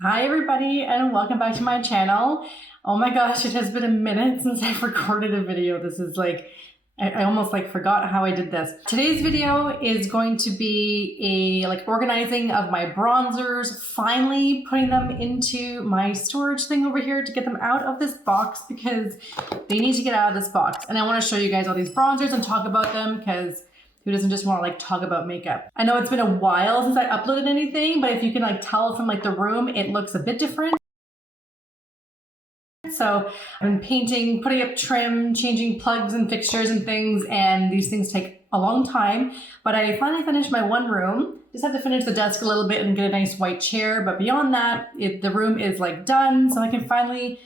Hi everybody and welcome back to my channel. Oh my gosh, it has been a minute since I've recorded a video. This is like, I almost like forgot how I did this. Today's video is going to be a organizing of my bronzers, finally putting them into my storage thing over here to get them out of this box because they need to get out of this box. And I want to show you guys all these bronzers and talk about them because who doesn't just want to talk about makeup? I know it's been a while since I uploaded anything, but if you can tell from the room, it looks a bit different. So I've been painting, putting up trim, changing plugs and fixtures and things, and these things take a long time. But I finally finished my one room. Just have to finish the desk a little bit and get a nice white chair. But beyond that, the room is done, so I can finally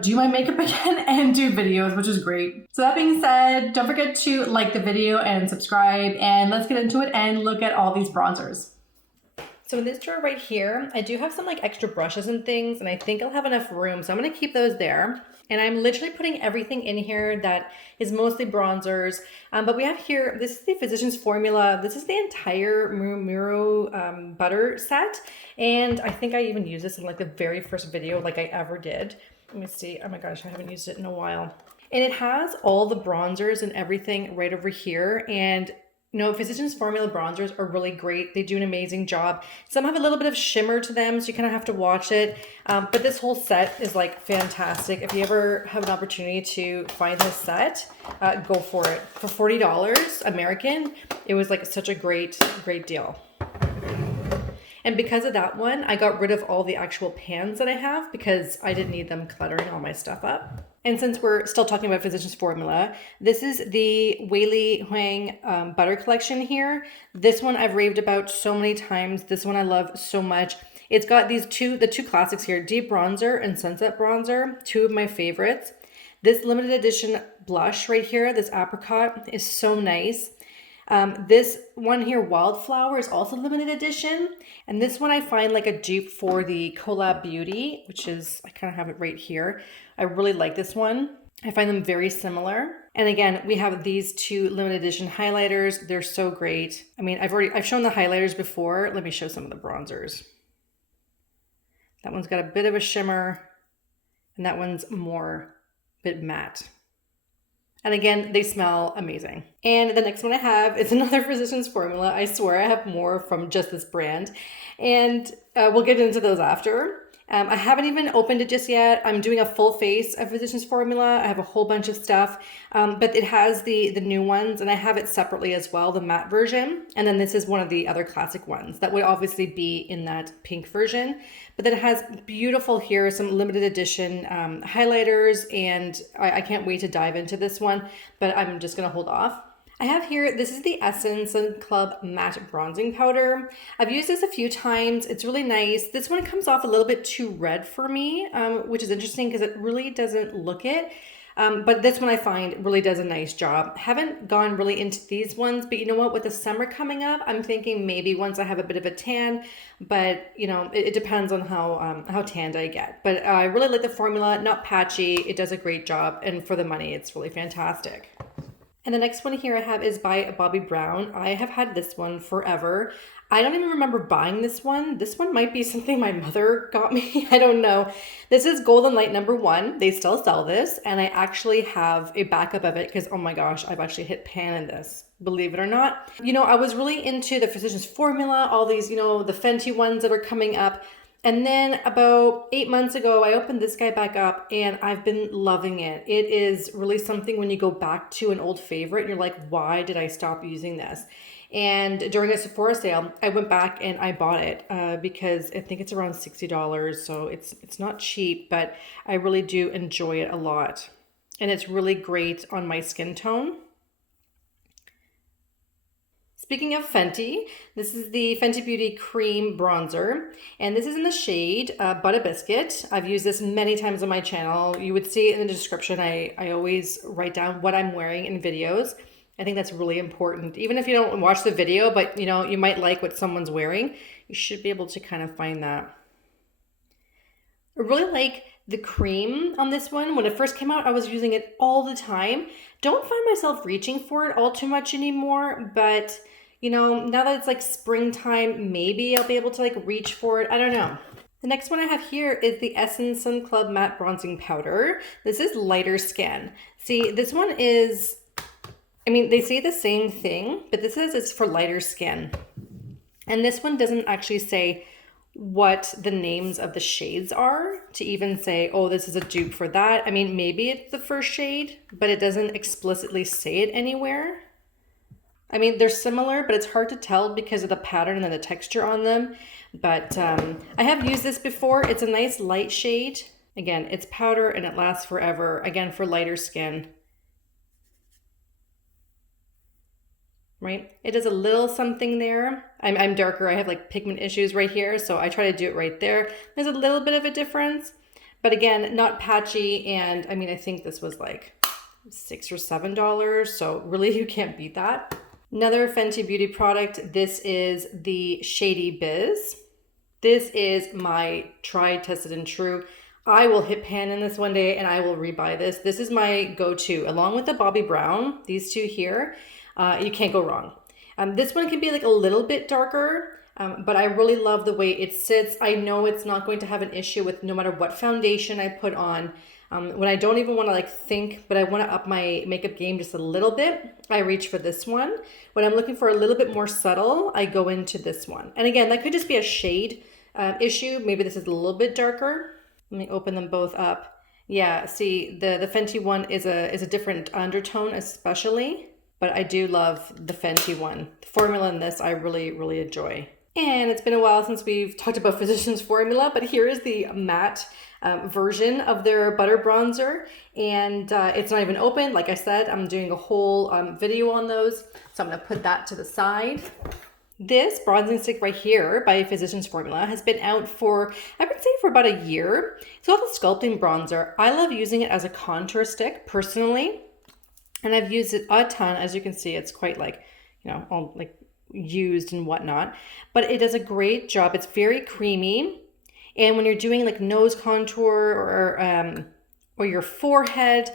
do my makeup again and do videos, which is great. So that being said, don't forget to like the video and subscribe, and let's get into it and look at all these bronzers. So in this drawer right here, I do have some extra brushes and things, and I think I'll have enough room, so I'm gonna keep those there. And I'm literally putting everything in here that is mostly bronzers. But we have here, this is the Physicians Formula. This is the entire Muro butter set. And I think I even used this in the very first video I ever did. Let me see. Oh my gosh, I haven't used it in a while. And it has all the bronzers and everything right over here. And Physicians Formula bronzers are really great. They do an amazing job. Some have a little bit of shimmer to them, so you kind of have to watch it. But this whole set is fantastic. If you ever have an opportunity to find this set, go for it. For $40 American, it was such a great deal. And because of that one, I got rid of all the actual pans that I have because I didn't need them cluttering all my stuff up. And since we're still talking about Physicians Formula, this is the Wei Li Huang butter collection here. This one I've raved about so many times. This one I love so much. It's got the two classics here, Deep Bronzer and Sunset Bronzer, two of my favorites. This limited edition blush right here, this apricot, is so nice. This one here, Wildflower, is also limited edition. And this one I find a dupe for the Collab Beauty, which is, I kind of have it right here. I really like this one. I find them very similar. And again, we have these two limited edition highlighters. They're so great. I mean, I've shown the highlighters before. Let me show some of the bronzers. That one's got a bit of a shimmer, and that one's more bit matte. And again, they smell amazing. And the next one I have is another Physicians Formula. I swear I have more from just this brand. And we'll get into those after. I haven't even opened it just yet. I'm doing a full face of Physicians Formula. I have a whole bunch of stuff, but it has the new ones, and I have it separately as well, the matte version. And then this is one of the other classic ones that would obviously be in that pink version. But then it has beautiful here, some limited edition highlighters, and I can't wait to dive into this one, but I'm just gonna hold off. I have here, this is the Essence Club Matte Bronzing Powder. I've used this a few times. It's really nice. This one comes off a little bit too red for me, which is interesting because it really doesn't look it. But this one I find really does a nice job. Haven't gone really into these ones, but you know what? With the summer coming up, I'm thinking maybe once I have a bit of a tan, but it depends on how tanned I get. But I really like the formula, not patchy. It does a great job. And for the money, it's really fantastic. And the next one here I have is by Bobbi Brown. I have had this one forever. I don't even remember buying this one. This one might be something my mother got me. I don't know. This is Golden Light #1. They still sell this, and I actually have a backup of it because, oh my gosh, I've actually hit pan in this. Believe it or not. I was really into the Physicians Formula, all these, the Fenty ones that are coming up. And then about 8 months ago, I opened this guy back up and I've been loving it. It is really something when you go back to an old favorite and you're like, why did I stop using this? And during a Sephora sale, I went back and I bought it because I think it's around $60. So it's not cheap, but I really do enjoy it a lot. And it's really great on my skin tone. Speaking of Fenty, this is the Fenty Beauty Cream Bronzer, and this is in the shade Butter Biscuit. I've used this many times on my channel. You would see it in the description. I always write down what I'm wearing in videos. I think that's really important. Even if you don't watch the video, but you might like what someone's wearing, you should be able to kind of find that. I really like the cream on this one. When it first came out, I was using it all the time. Don't find myself reaching for it all too much anymore, but now that it's springtime, maybe I'll be able to reach for it. I don't know. The next one I have here is the Essence Sun Club Matte Bronzing Powder. This is lighter skin. See, this one is, I mean, they say the same thing, but this says it's for lighter skin. And this one doesn't actually say what the names of the shades are to even say, oh, this is a dupe for that. I mean, maybe it's the first shade, but it doesn't explicitly say it anywhere. I mean, they're similar, but it's hard to tell because of the pattern and the texture on them. But I have used this before. It's a nice light shade. Again, it's powder and it lasts forever. Again, for lighter skin. Right? It does a little something there. I'm darker. I have like pigment issues right here, so I try to do it right there. There's a little bit of a difference, but again, not patchy. And I mean, I think this was like $6 or $7, so really you can't beat that. Another Fenty Beauty product. This is the Shady Biz. This is my tried, tested, and true. I will hit pan in this one day and I will rebuy this. This is my go-to, along with the Bobbi Brown, these two here. You can't go wrong. This one can be like a little bit darker, but I really love the way it sits. I know it's not going to have an issue with no matter what foundation I put on. When I don't even want to like think, but I want to up my makeup game just a little bit, I reach for this one. When I'm looking for a little bit more subtle, I go into this one. And again, that could just be a shade issue. Maybe this is a little bit darker. Let me open them both up. Yeah, see, the Fenty one is a different undertone especially. But I do love the Fenty one. The formula in this I really, really enjoy. And it's been a while since we've talked about Physicians Formula, but here is the matte version of their butter bronzer. And it's not even open. Like I said, I'm doing a whole video on those. So I'm gonna put that to the side. This bronzing stick right here by Physicians Formula has been out for, I would say, for about a year. It's called the Sculpting Bronzer. I love using it as a contour stick personally. And I've used it a ton. As you can see, it's quite like, you know, all like used and whatnot. But it does a great job. It's very creamy. And when you're doing like nose contour or your forehead,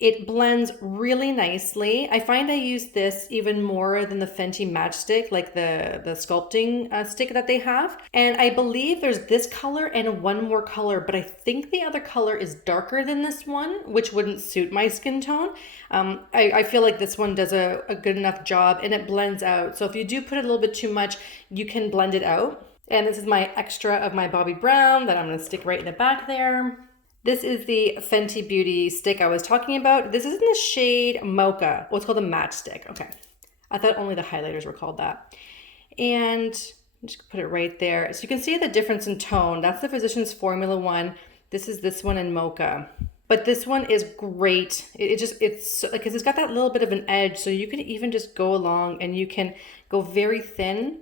it blends really nicely. I find I use this even more than the Fenty matchstick, like the sculpting stick that they have. And I believe there's this color and one more color, but I think the other color is darker than this one, which wouldn't suit my skin tone. I feel like this one does a good enough job and it blends out. So if you do put it a little bit too much, you can blend it out. And this is my extra of my Bobbi Brown that I'm gonna stick right in the back there. This is the Fenty Beauty stick I was talking about. This is in the shade Mocha. Oh, it's called a match stick. Okay. I thought only the highlighters were called that. And just put it right there. So you can see the difference in tone. That's the Physicians Formula one. This is this one in Mocha. But this one is great. It's because it's got that little bit of an edge. So you can even just go along and you can go very thin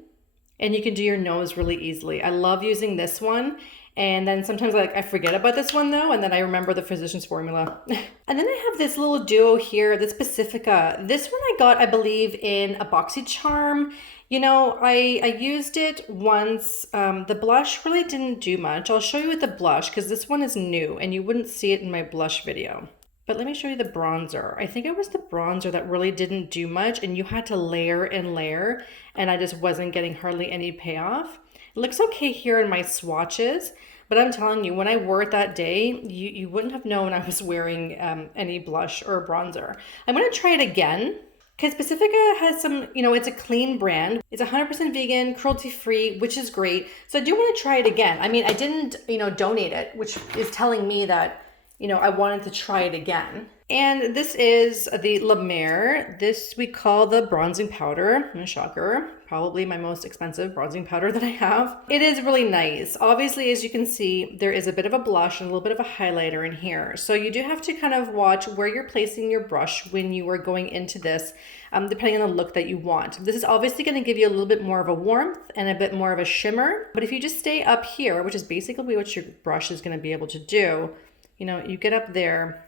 and you can do your nose really easily. I love using this one. And then sometimes I forget about this one though, and then I remember the Physicians Formula. And then I have this little duo here, this Pacifica. This one I got, I believe, in a BoxyCharm. You know, I used it once. The blush really didn't do much. I'll show you with the blush because this one is new and you wouldn't see it in my blush video. But let me show you the bronzer. I think it was the bronzer that really didn't do much and you had to layer and layer and I just wasn't getting hardly any payoff. It looks okay here in my swatches, but I'm telling you, when I wore it that day, you wouldn't have known I was wearing any blush or bronzer. I'm gonna try it again, because Pacifica has some, you know, it's a clean brand. It's 100% vegan, cruelty-free, which is great. So I do wanna try it again. I mean, I didn't, you know, donate it, which is telling me that, you know, I wanted to try it again. And this is the La Mer. This we call the bronzing powder. Shocker, probably my most expensive bronzing powder that I have. It is really nice. Obviously, as you can see, there is a bit of a blush and a little bit of a highlighter in here. So you do have to kind of watch where you're placing your brush when you are going into this, depending on the look that you want. This is obviously going to give you a little bit more of a warmth and a bit more of a shimmer. But if you just stay up here, which is basically what your brush is going to be able to do, you know, you get up there.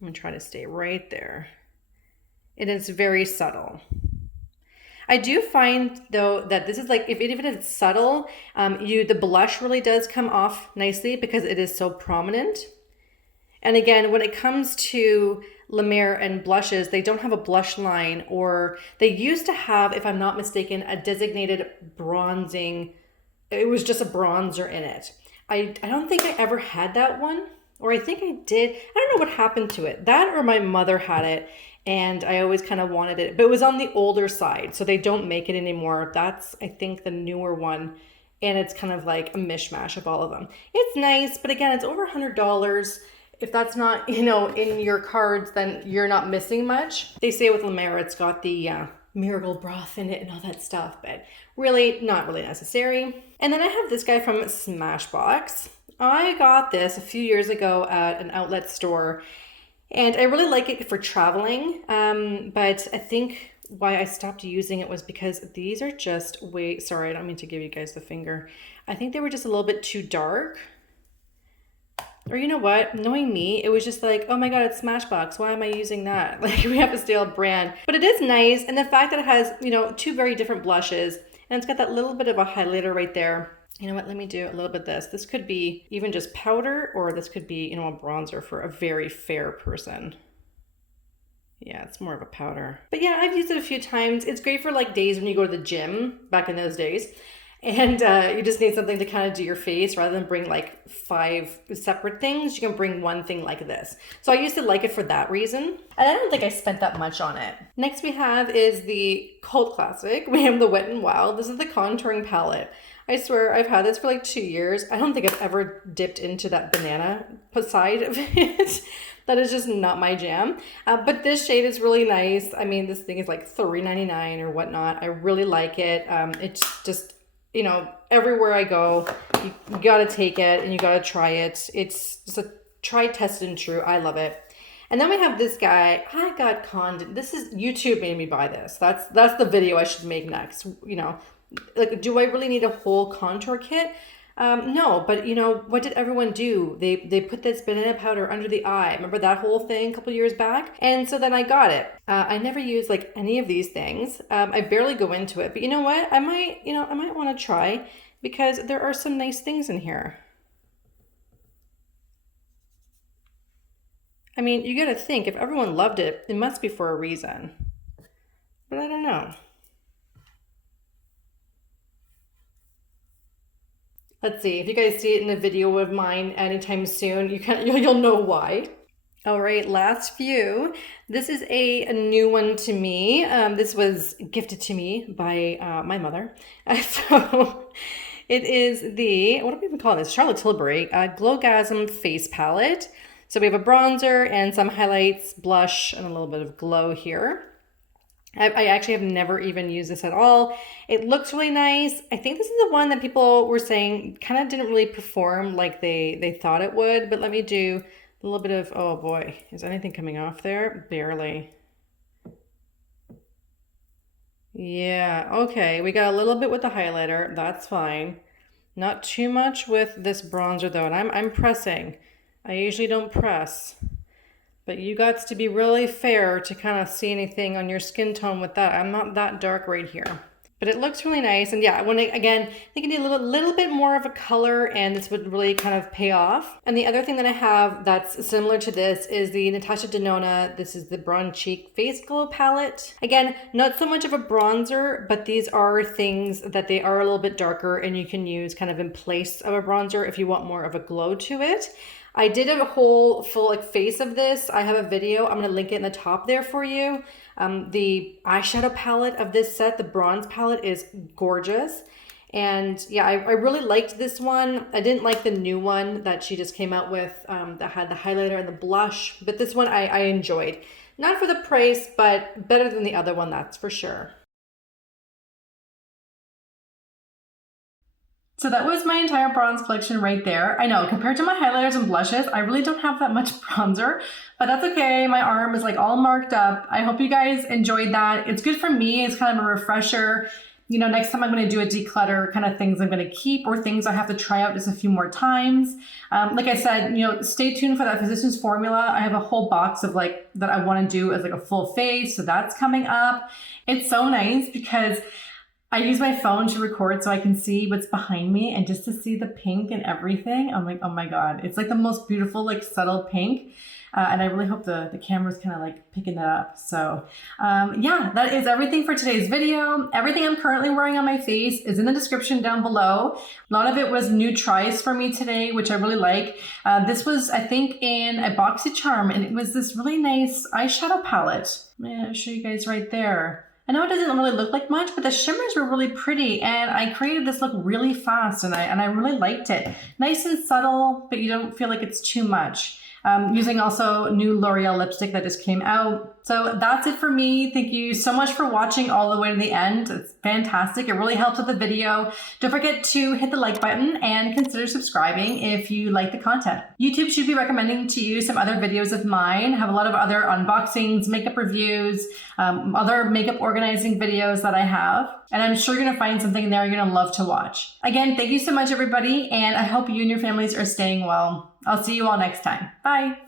I'm gonna try to stay right there. It is very subtle. I do find though that this is like, if even if it's subtle, the blush really does come off nicely because it is so prominent. And again, when it comes to La Mer and blushes, they don't have a blush line, or they used to have, if I'm not mistaken, a designated bronzing it was just a bronzer in it. I don't think I ever had that one, or I think I did. I don't know what happened to it. That or my mother had it, and I always kind of wanted it, but it was on the older side, so they don't make it anymore. That's, I think, the newer one, and it's kind of like a mishmash of all of them. It's nice, but again, it's over $100. If that's not, you know, in your cards, then you're not missing much. They say with La Mer, it's got the miracle broth in it and all that stuff, but really not really necessary. And then I have this guy from Smashbox. I got this a few years ago at an outlet store, and I really like it for traveling, but I think why I stopped using it was because these are just way, sorry, I don't mean to give you guys the finger. I think they were just a little bit too dark. Or you know what, knowing me, it was just like, oh my God, it's Smashbox. Why am I using that? Like, we have a stale brand. But it is nice. And the fact that it has, you know, two very different blushes, and it's got that little bit of a highlighter right there. You know what, let me do a little bit of this. This could be even just powder, or this could be, you know, a bronzer for a very fair person. Yeah, it's more of a powder. But yeah, I've used it a few times. It's great for like days when you go to the gym, back in those days. And you just need something to kind of do your face rather than bring like 5 separate things. You can bring one thing like this. So I used to like it for that reason. And I don't think I spent that much on it. Next we have is the cult classic. We have the Wet n Wild. This is the contouring palette. I swear I've had this for like 2 years. I don't think I've ever dipped into that banana side of it. That is just not my jam. But this shade is really nice. I mean, this thing is like $3.99 or whatnot. I really like it. It's just, you know, everywhere I go, you gotta take it and you gotta try it. It's just a try, test, and true. I love it. And then we have this guy. I got conned. This is, YouTube made me buy this. That's the video I should make next. You know, like, do I really need a whole contour kit? No, but you know, what did everyone do? They put this banana powder under the eye. Remember that whole thing a couple years back? And so then I got it. I never use like any of these things. I barely go into it, but you know what? I might want to try, because there are some nice things in here. I mean, you gotta think, if everyone loved it, it must be for a reason. But I don't know. Let's see, if you guys see it in a video of mine anytime soon, you'll know why. All right, last few. This is a new one to me. This was gifted to me by my mother. So it is the, what do we even call this? Charlotte Tilbury Glowgasm Face Palette. So we have a bronzer and some highlights, blush, and a little bit of glow here. I actually have never even used this at all. It looks really nice. I think this is the one that people were saying kind of didn't really perform like they thought it would, but let me do a little bit of, oh boy, is anything coming off there? Barely. Yeah, okay, we got a little bit with the highlighter, that's fine. Not too much with this bronzer though, and I'm pressing. I usually don't press. But you got to be really fair to kind of see anything on your skin tone with that. I'm not that dark right here. But it looks really nice. And yeah, again, I think you need a little bit more of a color, and this would really kind of pay off. And the other thing that I have that's similar to this is the Natasha Denona. This is the Bronze Cheek Face Glow Palette. Again, not so much of a bronzer, but these are things that they are a little bit darker and you can use kind of in place of a bronzer if you want more of a glow to it. I did a whole full like face of this. I have a video. I'm going to link it in the top there for you. The eyeshadow palette of this set, the bronze palette, is gorgeous. And yeah, I really liked this one. I didn't like the new one that she just came out with that had the highlighter and the blush. But this one I enjoyed. Not for the price, but better than the other one, that's for sure. So that was my entire bronze collection right there. I know, compared to my highlighters and blushes, I really don't have that much bronzer, but that's okay. My arm is like all marked up. I hope you guys enjoyed that. It's good for me. It's kind of a refresher. You know, next time I'm going to do a declutter kind of things I'm going to keep or things I have to try out just a few more times. Like I said, you know, stay tuned for that Physicians Formula. I have a whole box of like that I want to do as like a full face. So that's coming up. It's so nice because I use my phone to record so I can see what's behind me, and just to see the pink and everything, I'm like, oh my God, it's like the most beautiful, like subtle pink. And I really hope the camera's kind of like picking that up. So yeah, that is everything for today's video. Everything I'm currently wearing on my face is in the description down below. A lot of it was new tries for me today, which I really like. This was, I think, in a BoxyCharm, and it was this really nice eyeshadow palette. I'll show you guys right there. I know it doesn't really look like much, but the shimmers were really pretty, and I created this look really fast, and I really liked it. Nice and subtle, but you don't feel like it's too much. Using also new L'Oreal lipstick that just came out. So that's it for me. Thank you so much for watching all the way to the end. It's fantastic. It really helps with the video. Don't forget to hit the like button and consider subscribing if you like the content. YouTube should be recommending to you some other videos of mine. I have a lot of other unboxings, makeup reviews, other makeup organizing videos that I have. And I'm sure you're going to find something in there you're going to love to watch. Again, thank you so much, everybody. And I hope you and your families are staying well. I'll see you all next time. Bye.